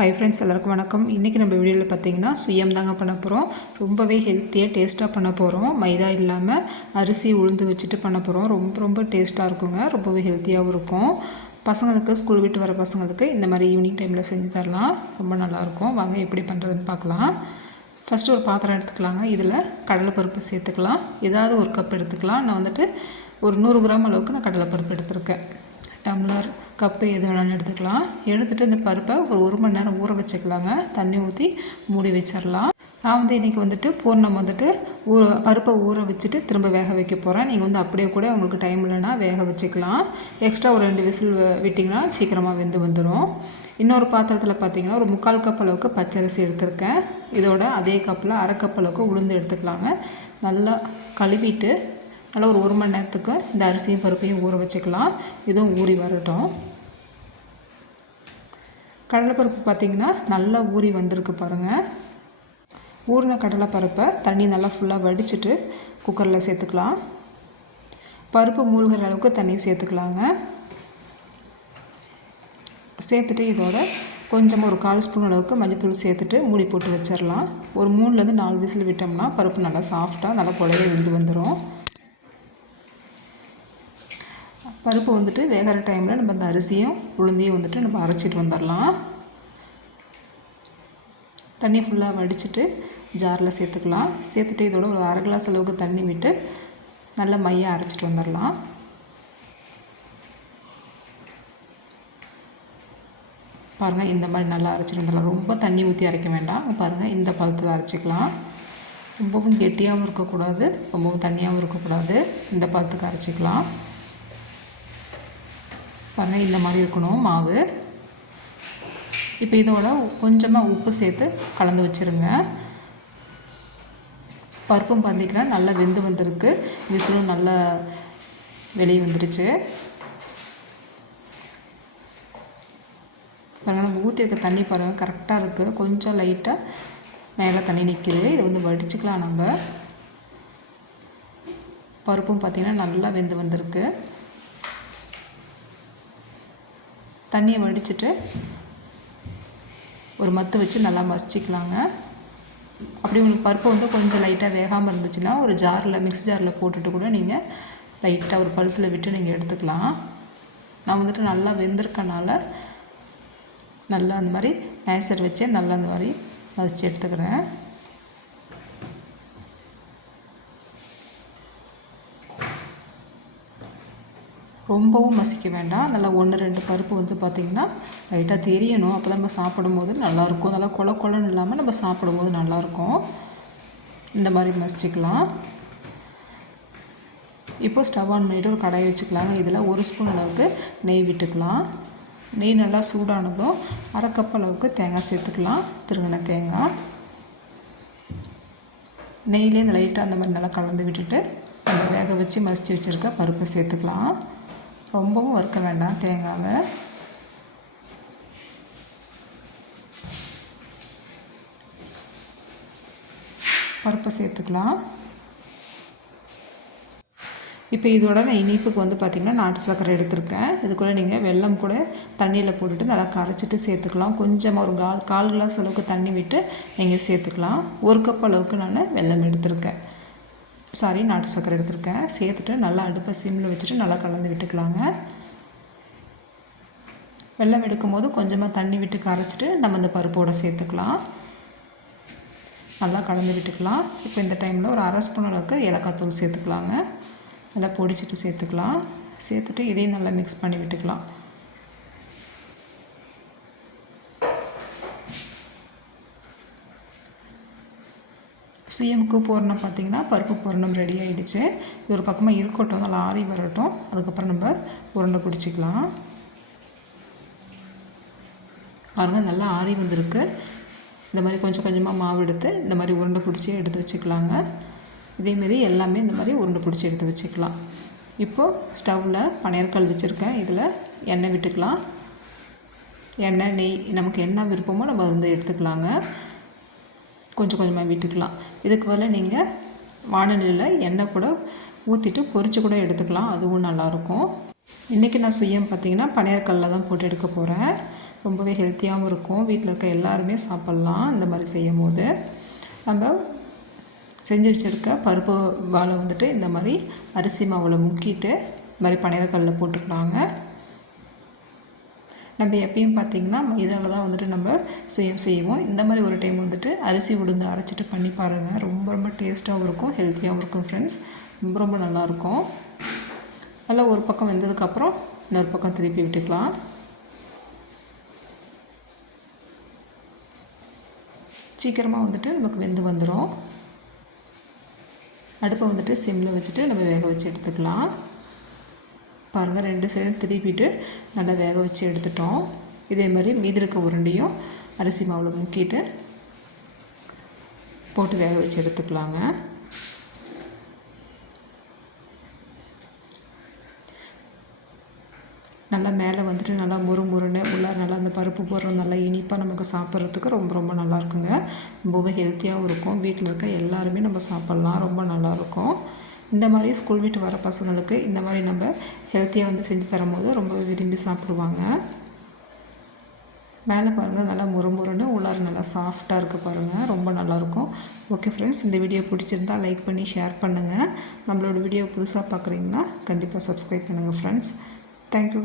Hi friends, எல்லாருக்கும் வணக்கம். இன்றைக்கி நம்ம வீடியோவில் பார்த்தீங்கன்னா சுயம் தாங்க பண்ண போகிறோம். ரொம்பவே ஹெல்த்தியாக டேஸ்ட்டாக பண்ண போகிறோம். மைதா இல்லாமல் அரிசி உளுந்து வச்சுட்டு பண்ண போகிறோம். ரொம்ப டேஸ்ட்டாக இருக்குங்க. ரொம்பவே ஹெல்த்தியாகவும் இருக்கும். பசங்களுக்கு ஸ்கூல் விட்டு வர பசங்களுக்கு இந்த மாதிரி ஈவினிங் டைமில் செஞ்சு தரலாம். ரொம்ப நல்லாயிருக்கும். வாங்க எப்படி பண்ணுறதுன்னு பார்க்கலாம். ஃபஸ்ட்டு ஒரு பாத்திரம் எடுத்துக்கலாங்க. இதில் கடலைப்பருப்பு சேர்த்துக்கலாம். ஏதாவது ஒரு கப் எடுத்துக்கலாம். நான் வந்துட்டு ஒரு 100 கிராம் அளவுக்கு நான் கடலைப்பருப்பு எடுத்திருக்கேன். டம்ளர் கப்பு எது வேணாலும் எடுத்துக்கலாம். எடுத்துகிட்டு இந்த பருப்பை ஒரு 1 மணி நேரம் ஊற வச்சுக்கலாங்க. தண்ணி ஊற்றி மூடி வச்சிடலாம். நான் இன்றைக்கி பூர்ணம் பருப்பை ஊற வச்சுட்டு திரும்ப வேக வைக்க போகிறேன். நீங்கள் அப்படியே கூட உங்களுக்கு டைம் இல்லைன்னா வேக வச்சுக்கலாம். எக்ஸ்ட்ரா ஒரு 2 விசில் விட்டிங்கன்னா சீக்கிரமாக வெந்து வந்துடும். இன்னொரு பாத்திரத்தில் பார்த்திங்கன்னா ஒரு 3/4 கப் அளவுக்கு பச்சரிசி எடுத்திருக்கேன். இதோட அதே கப்பில் 1/2 கப் அளவுக்கு உளுந்து எடுத்துக்கலாங்க. நல்லா கழுவிட்டு நல்லா ஒரு 1 மணி நேரத்துக்கு இந்த அரிசியும் பருப்பையும் ஊற வச்சுக்கலாம். இதுவும் ஊறி வரட்டும். கடலைப்பருப்பு பார்த்திங்கன்னா நல்லா ஊறி வந்திருக்கு பாருங்கள். ஊறின கடலைப்பருப்பை தண்ணி நல்லா ஃபுல்லாக வடிச்சிட்டு குக்கரில் சேர்த்துக்கலாம். பருப்பு மூழ்கிற அளவுக்கு தண்ணி சேர்த்துக்கலாங்க. சேர்த்துட்டு இதோட கொஞ்சமாக ஒரு 1/4 ஸ்பூன் அளவுக்கு மஞ்சள்தூள் சேர்த்துட்டு மூடி போட்டு வச்சிடலாம். ஒரு 3லேருந்து 4 விசில் விட்டோம்னா பருப்பு நல்லா சாஃப்டாக நல்லா குழைய வெந்து வந்துடும். பருப்பு வேகிற டைமில் நம்ம அந்த அரிசியும் உளுந்தையும் நம்ம அரைச்சிட்டு வந்துடலாம். தண்ணி ஃபுல்லாக வடிச்சிட்டு ஜாரில் சேர்த்துக்கலாம். சேர்த்துட்டு இதோட ஒரு 1/2 கிளாஸ் அளவுக்கு தண்ணி விட்டு நல்லா மையாக அரைச்சிட்டு வந்துடலாம். பாருங்கள், இந்த மாதிரி நல்லா அரைச்சிட்டு வந்துடலாம். ரொம்ப தண்ணி ஊற்றி அரைக்க வேண்டாம். பாருங்கள், இந்த பதத்தில் அரைச்சிக்கலாம். ரொம்பவும் கெட்டியாகவும் இருக்கக்கூடாது, ரொம்பவும் தண்ணியாகவும் இருக்கக்கூடாது. இந்த பதத்துக்கு அரைச்சிக்கலாம். பாருங்கள், இந்த மாதிரி இருக்கணும் மாவு. இப்போ இதோட கொஞ்சமாக உப்பு சேர்த்து கலந்து வச்சுருங்க. பருப்பும் பார்த்திங்கன்னா நல்லா வெந்து வந்திருக்கு. விசிலும் நல்லா வெளியே வந்துடுச்சு. பாருங்கள், நம்ம ஊற்றிருக்க தண்ணி பாருங்கள் கரெக்டாக இருக்குது. கொஞ்சம் லைட்டாக மேலே தண்ணி நிற்கிது. இதை வடிச்சுக்கலாம் நம்ம. பருப்பும் பார்த்திங்கன்னா நல்லா வெந்து வந்திருக்கு. தண்ணியை வடிச்சிட்டு ஒரு மத்து வச்சு நல்லா மசிச்சிக்கலாங்க. அப்படி உங்களுக்கு பருப்பு கொஞ்சம் லைட்டாக வேகாமல் இருந்துச்சுன்னா ஒரு ஜாரில் மிக்ஸி ஜாரில் போட்டுட்டு கூட நீங்கள் லைட்டாக ஒரு பல்ஸில் விட்டு நீங்கள் எடுத்துக்கலாம். நான் நல்லா வெந்திருக்கனால நல்லா அந்த மாதிரி மேசர் வச்சு நல்லா அந்த மாதிரி மசிச்சு எடுத்துக்கிறேன். ரொம்பவும் மசிக்க வேண்டாம். நல்லா 1-2 பருப்பு பார்த்திங்கன்னா லைட்டாக தெரியணும். அப்போ தான் நம்ம சாப்பிடும்போது நல்லாயிருக்கும். நல்லா கொலன்னு இல்லாமல் நம்ம சாப்பிடும்போது நல்லாயிருக்கும். இந்த மாதிரி மசிச்சிக்கலாம். இப்போ ஸ்டவ் ஆன் பண்ணிவிட்டு ஒரு கடாயை வச்சுக்கலாங்க. இதில் 1 ஸ்பூன் அளவுக்கு நெய் விட்டுக்கலாம். நெய் நல்லா சூடானதும் 1/2 கப் அளவுக்கு தேங்காய் சேர்த்துக்கலாம். திருகின தேங்காய் நெய்லேயே இந்த லைட்டாக அந்த மாதிரி நல்லா கலந்து விட்டுட்டு நம்ம வேக வச்சு மசித்து வச்சுருக்க பருப்பை சேர்த்துக்கலாம். ரொம்பவும் வறுக்க வேண்டாம் தேங்காவை. பருப்பை சேர்த்துக்கலாம். இப்போ இதோட நான் இனிப்புக்கு பார்த்திங்கன்னா நாட்டு சர்க்கரை எடுத்திருக்கேன். இதுக்குள்ளே நீங்கள் வெல்லம் கூட தண்ணியில் போட்டுட்டு நல்லா கரைச்சிட்டு சேர்த்துக்கலாம். கொஞ்சமாக ஒரு 1/4 கிளாஸ் அளவுக்கு தண்ணி விட்டு நீங்கள் சேர்த்துக்கலாம். 1 கப் அளவுக்கு நான் வெல்லம் எடுத்திருக்கேன். நாட்டு சர்க்கரை எடுத்திருக்கேன். சேர்த்துட்டு நல்லா அடுப்பை சிம்மில் வச்சுட்டு நல்லா கலந்து விட்டுக்கலாங்க. வெல்லம் எடுக்கும்போது கொஞ்சமாக தண்ணி விட்டு கரைச்சிட்டு நம்ம இந்த பருப்போடு சேர்த்துக்கலாம். நல்லா கலந்து விட்டுக்கலாம். இப்போ இந்த டைமில் ஒரு 1/2 ஸ்பூன் அளவுக்கு ஏலக்காய் தூள் சேர்த்துக்கலாங்க. நல்லா பொடிச்சிட்டு சேர்த்துக்கலாம். சேர்த்துட்டு இதையும் நல்லா மிக்ஸ் பண்ணி விட்டுக்கலாம். சுயமுக்கு பூரணம் பார்த்திங்கன்னா பருப்பு பூரணம் ரெடி ஆகிடுச்சு. இது ஒரு பக்கமாக இருக்கட்டும், நல்லா ஆறி வரட்டும். அதுக்கப்புறம் நம்ம உருண்டை பிடிச்சிக்கலாம். பாருங்கள், நல்லா ஆறி வந்திருக்கு. இந்த மாதிரி கொஞ்சம் கொஞ்சமாக மாவு எடுத்து இந்த மாதிரி உருண்டை பிடிச்சி எடுத்து வச்சுக்கலாங்க. இதேமாரி எல்லாமே இந்த மாதிரி உருண்டை பிடிச்சி எடுத்து வச்சுக்கலாம். இப்போது ஸ்டவ்வில் பனையற்கல் வச்சுருக்கேன். இதில் எண்ணெய் விட்டுக்கலாம். எண்ணெய் நெய் நமக்கு என்ன விருப்பமோ நம்ம எடுத்துக்கலாங்க. கொஞ்சம் கொஞ்சமாக விட்டுக்கலாம். இதுக்கு பதிலாக நீங்கள் வானலியில் எண்ணெய் கூட ஊற்றிட்டு பொரித்து கூட எடுத்துக்கலாம். அதுவும் நல்லாயிருக்கும். இன்றைக்கி நான் சுயம் பார்த்திங்கன்னா பனையற்கல்லில் தான் போட்டு எடுக்க போகிறேன். ரொம்பவே ஹெல்த்தியாகவும் இருக்கும். வீட்டில் இருக்க எல்லாருமே சாப்பிட்லாம் இந்த மாதிரி செய்யும் போது. நம்ம செஞ்சு வச்சுருக்க பருப்பு வாழை வந்துட்டு இந்த மாதிரி அரிசி மாவில் முக்கிட்டு இந்த மாதிரி பனியாரக்கல்லில் போட்டுக்கலாங்க. நம்ம எப்பயும் பார்த்திங்கன்னா மைதாவில் தான் வந்துட்டு நம்ம சுயம் செய்வோம். இந்த மாதிரி ஒரு டைம் வந்துட்டு அரிசி உளுந்து அரைச்சிட்டு பண்ணி பாருங்கள். ரொம்ப ரொம்ப டேஸ்ட்டாகவும் இருக்கும், ஹெல்த்தியாகவும் இருக்கும் ஃப்ரெண்ட்ஸ். ரொம்ப ரொம்ப நல்லாயிருக்கும். நல்லா ஒரு பக்கம் வெந்ததுக்கப்புறம் இன்னொரு பக்கம் திருப்பி விட்டுக்கலாம். சீக்கிரமாக வந்துட்டு நமக்கு வெந்து வந்துடும். அடுப்பை வந்துட்டு சிம்மில் வச்சுட்டு நம்ம வேக வச்சு எடுத்துக்கலாம். பாருங்கள், 2 சைடும் திருப்பிட்டு நல்லா வேக வச்சு எடுத்துட்டோம். இதே மாதிரி மீதி இருக்க உருண்டையும் அரிசி மாவில் முக்கிட்டு போட்டு வேக வச்சு எடுத்துக்கலாங்க. நல்லா மேலே வந்துட்டு நல்லா முறுமுறுன்னு உள்ளார நல்லா அந்த பருப்பு போடுற நல்லா இனிப்பாக நமக்கு சாப்பிட்றதுக்கு ரொம்ப ரொம்ப நல்லாயிருக்குங்க. ரொம்பவே ஹெல்த்தியாகவும் இருக்கும். வீட்டில் இருக்க எல்லாருமே நம்ம சாப்பிட்லாம், ரொம்ப நல்லாயிருக்கும். இந்த மாதிரி ஸ்கூல் விட்டு வர பசங்களுக்கு இந்த மாதிரி நம்ம ஹெல்த்தியாக வந்து செஞ்சு தரும்போது ரொம்பவே விரும்பி சாப்பிடுவாங்க. மேலே பாருங்கள் நல்லா முறுமுறுன்னு உள்ளார நல்லா சாஃப்டாக இருக்குது பாருங்கள், ரொம்ப நல்லாயிருக்கும். ஓகே ஃப்ரெண்ட்ஸ், இந்த வீடியோ பிடிச்சிருந்தா லைக் பண்ணி ஷேர் பண்ணுங்கள். நம்மளோட வீடியோ புதுசாக பார்க்குறீங்கன்னா கண்டிப்பாக சப்ஸ்கிரைப் பண்ணுங்கள் ஃப்ரெண்ட்ஸ். தேங்க்யூ.